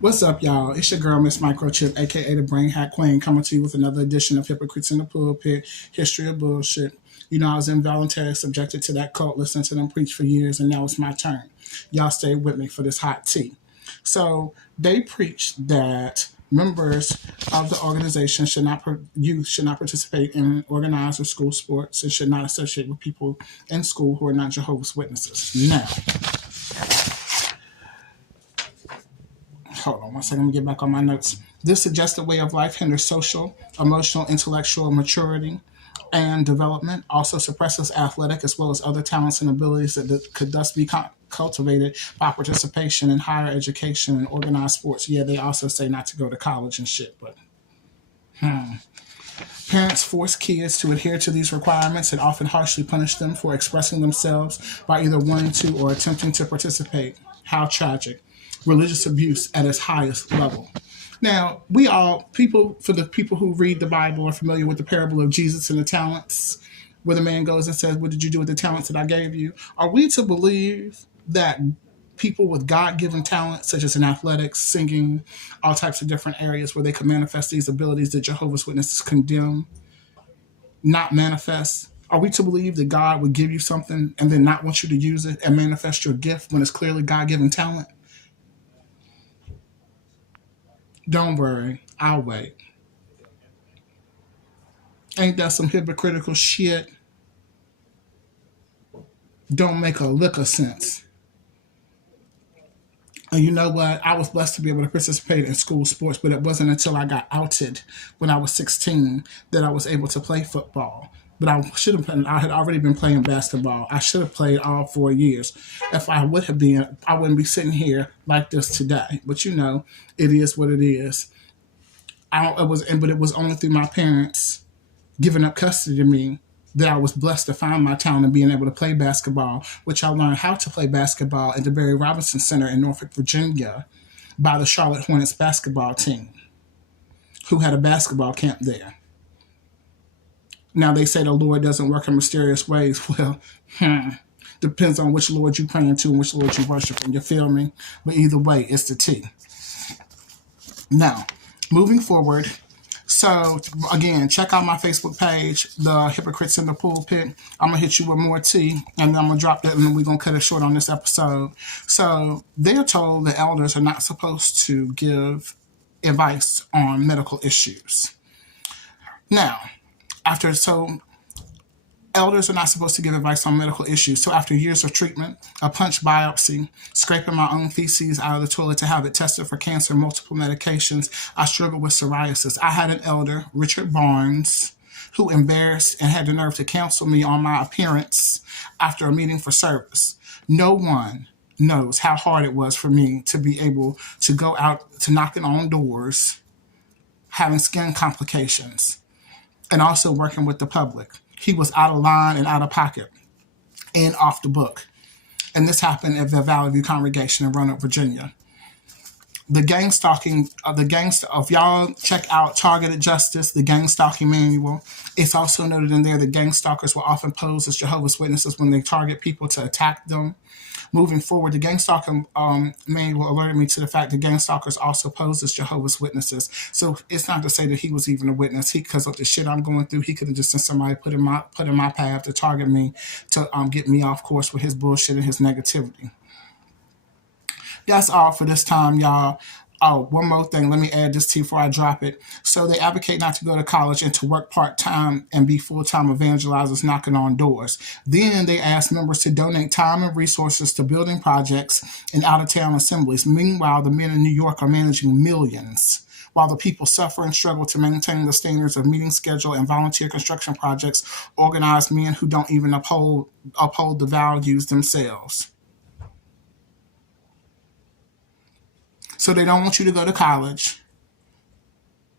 What's up, y'all? It's your girl, Miss Microchip, aka the Brain Hack Queen, coming to you with another edition of Hypocrites in the Pulpit, History of Bullshit. You know, I was involuntarily subjected to that cult, listening to them preach for years, and now it's my turn. Y'all stay with me for this hot tea. So they preached that members of the organization youth should not participate in organized or school sports and should not associate with people in school who are not Jehovah's Witnesses. Now, hold on one second, let me get back on my notes. This suggested way of life hinders social, emotional, intellectual maturity and development, also suppresses athletic as well as other talents and abilities that could thus be cultivated by participation in higher education and organized sports. Yeah, they also say not to go to college and shit, but parents force kids to adhere to these requirements and often harshly punish them for expressing themselves by either wanting to or attempting to participate. How tragic. Religious abuse at its highest level. Now, for the people who read the Bible are familiar with the parable of Jesus and the talents, where the man goes and says, "What did you do with the talents that I gave you?" Are we to believe that people with God-given talents, such as in athletics, singing, all types of different areas where they can manifest these abilities that Jehovah's Witnesses condemn, not manifest? Are we to believe that God would give you something and then not want you to use it and manifest your gift when it's clearly God-given talent? Don't worry, I'll wait. Ain't that some hypocritical shit? Don't make a lick of sense. And you know what? I was blessed to be able to participate in school sports, but it wasn't until I got outed when I was 16 that I was able to play football. But I had already been playing basketball. I should have played all 4 years. If I would have been, I wouldn't be sitting here like this today. But you know, it is what it is. But it was only through my parents giving up custody to me that I was blessed to find my talent and being able to play basketball, which I learned how to play basketball at the Barry Robinson Center in Norfolk, Virginia, by the Charlotte Hornets basketball team, who had a basketball camp there. Now they say the Lord doesn't work in mysterious ways. Well, depends on which Lord you praying to and which Lord you worshiping. You feel me? But either way, it's the T. Now, moving forward, so again, check out my Facebook page, The Hypocrites in the Pulpit. I'm going to hit you with more tea, and then I'm going to drop that, and then we're going to cut it short on this episode. So they're told the elders are not supposed to give advice on medical issues. Now, elders are not supposed to give advice on medical issues. So after years of treatment, a punch biopsy, scraping my own feces out of the toilet to have it tested for cancer, multiple medications, I struggled with psoriasis. I had an elder, Richard Barnes, who embarrassed and had the nerve to counsel me on my appearance after a meeting for service. No one knows how hard it was for me to be able to go out to knocking on doors, having skin complications, and also working with the public. He was out of line and out of pocket and off the book. And this happened at the Valley View Congregation in Roanoke, Virginia. The gang stalking, if y'all check out Targeted Justice, the gang stalking manual, it's also noted in there that gang stalkers will often pose as Jehovah's Witnesses when they target people to attack them. Moving forward, the gang stalking manual alerted me to the fact that gang stalkers also pose as Jehovah's Witnesses. So it's not to say that he was even a witness. Because of the shit I'm going through, he could have just sent somebody put in my path to target me, to get me off course with his bullshit and his negativity. That's all for this time, y'all. Oh, one more thing. Let me add this to you before I drop it. So they advocate not to go to college and to work part-time and be full-time evangelizers knocking on doors. Then they ask members to donate time and resources to building projects and out-of-town assemblies. Meanwhile, the men in New York are managing millions, while the people suffer and struggle to maintain the standards of meeting schedule and volunteer construction projects, organized men who don't even uphold the values themselves. So they don't want you to go to college.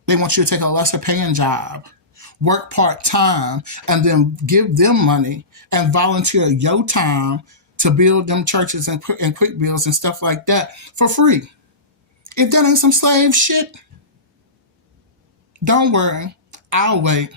They want you to take a lesser paying job, work part-time, and then give them money and volunteer your time to build them churches and quick bills and stuff like that for free. If that ain't some slave shit, don't worry, I'll wait.